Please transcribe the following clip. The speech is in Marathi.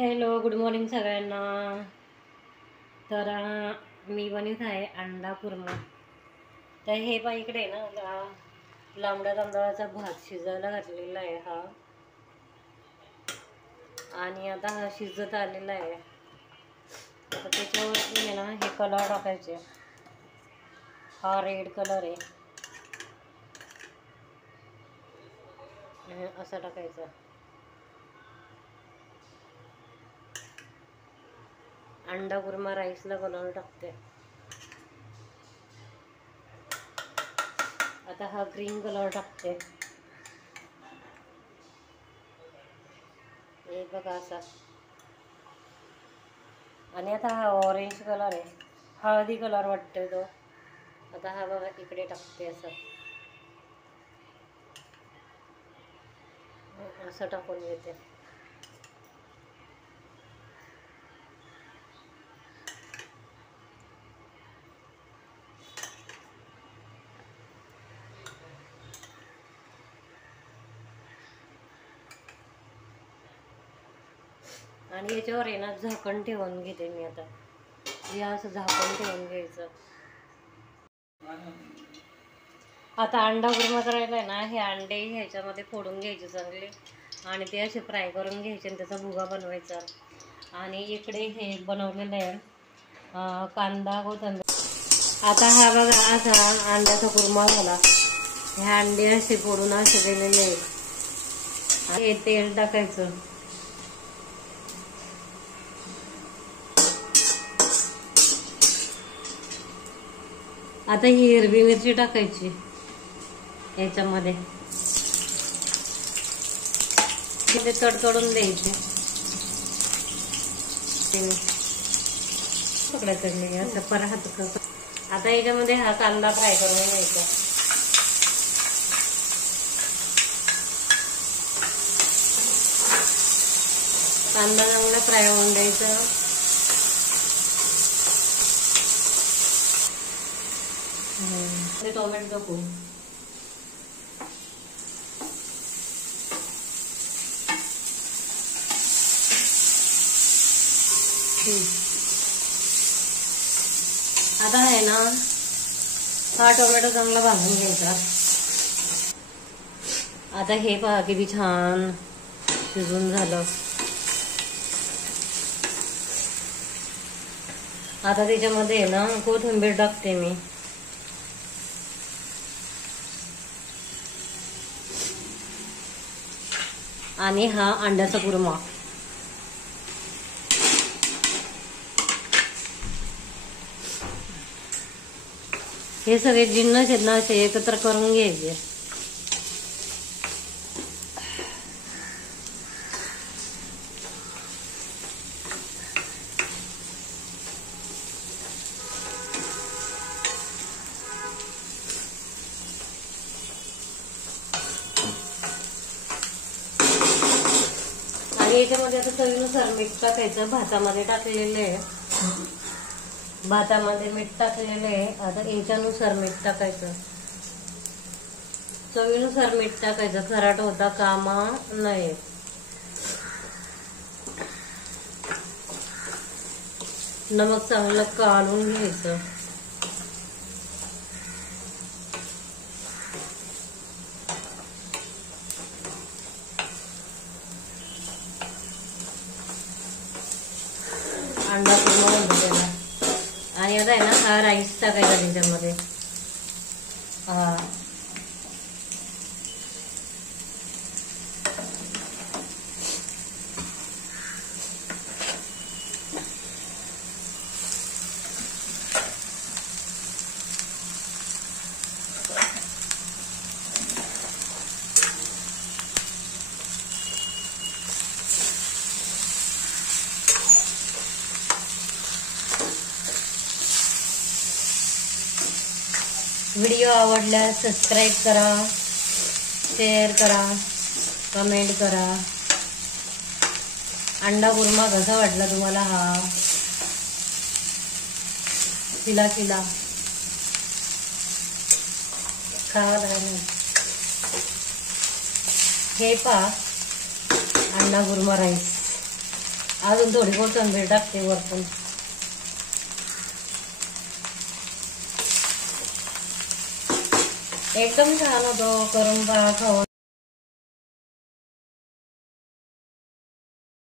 हॅलो गुड मॉर्निंग सगळ्यांना. तर मी बनवत आहे अंडा कुर्मा. तर हे पहा इकडे ना लांबड्या तांदळाचा भात शिजायला घातलेला आहे हा, आणि आता हा शिजत आलेला आहे. आता त्याच्यावरती आहे ना हे कलर टाकायचे. हा रेड कलर आहे, असा टाकायचा. अंडा कुर्मा राईसला कलर टाकते. आता हा ग्रीन कलर टाकते. हे बघा असा. आणि आता हा ऑरेंज कलर आहे, हळदी कलर वाटतोय तो. आता हा बघा इकडे टाकते असं असं टाकून घेते. आणि याच्यावर आहे ना झाकण ठेवून घेते मी. आता हे असं झाकण ठेवून घ्यायचं. आता अंडा कुर्मा करायला आहे ना, हे अंडे ह्याच्यामध्ये फोडून घ्यायचे चांगले, आणि ते असे फ्राय करून घ्यायचे आणि त्याचा भुगा बनवायचा. आणि इकडे हे बनवलेलं आहे कांदा कोथिंबीर. आता हा बघा असा अंड्याचा कुर्मा झाला. हे अंडे असे फोडून असे दिलेले आहेत. हे तेल टाकायचं. आता ही हिरवी मिरची टाकायची याच्यामध्ये, ते तडतडून द्यायचे. पकडायचं असं परत. आता याच्यामध्ये हा कांदा फ्राय करून घ्यायचा. कांदा चांगला फ्राय होऊन द्यायचा. टोमॅटो टाकून आता आहे ना हा टोमॅटो चांगला भाजून घ्यायचा. आता हे पहा किती छान शिजून झालं. आता त्याच्यामध्ये आहे ना कोथिंबीर टाकते मी. आणि हा अंड्याचा कुर्मा. हे सगळे जिन्नस आहेत ना असे एकत्र करून घ्यायचे. आणि याच्यामध्ये आता चवीनुसार मीठ टाकायचं. भातामध्ये टाकलेलं आहे, भातामध्ये मीठ टाकलेलं आहे. आता याच्यानुसार मीठ टाकायचं, चवीनुसार मीठ टाकायचं. खराट होता कामा नये. नमक चांगलं काढून घ्यायचं. अंडा कुर्मा म्हणतो त्याला. आणि आता आहे ना हा राईस टाकायचा त्याच्यामध्ये. हा व्हिडिओ आवडल्यास सबस्क्राईब करा, शेअर करा, कमेंट करा. अंडा कुर्मा कसा वाटला तुम्हाला हा? शिला खावा लागेल. हे पहा अंडा कुर्मा राईस. अजून थोडी कोथिंबीर टाकते वरतून. एकदम छान होतो, करून पहा, खाऊ.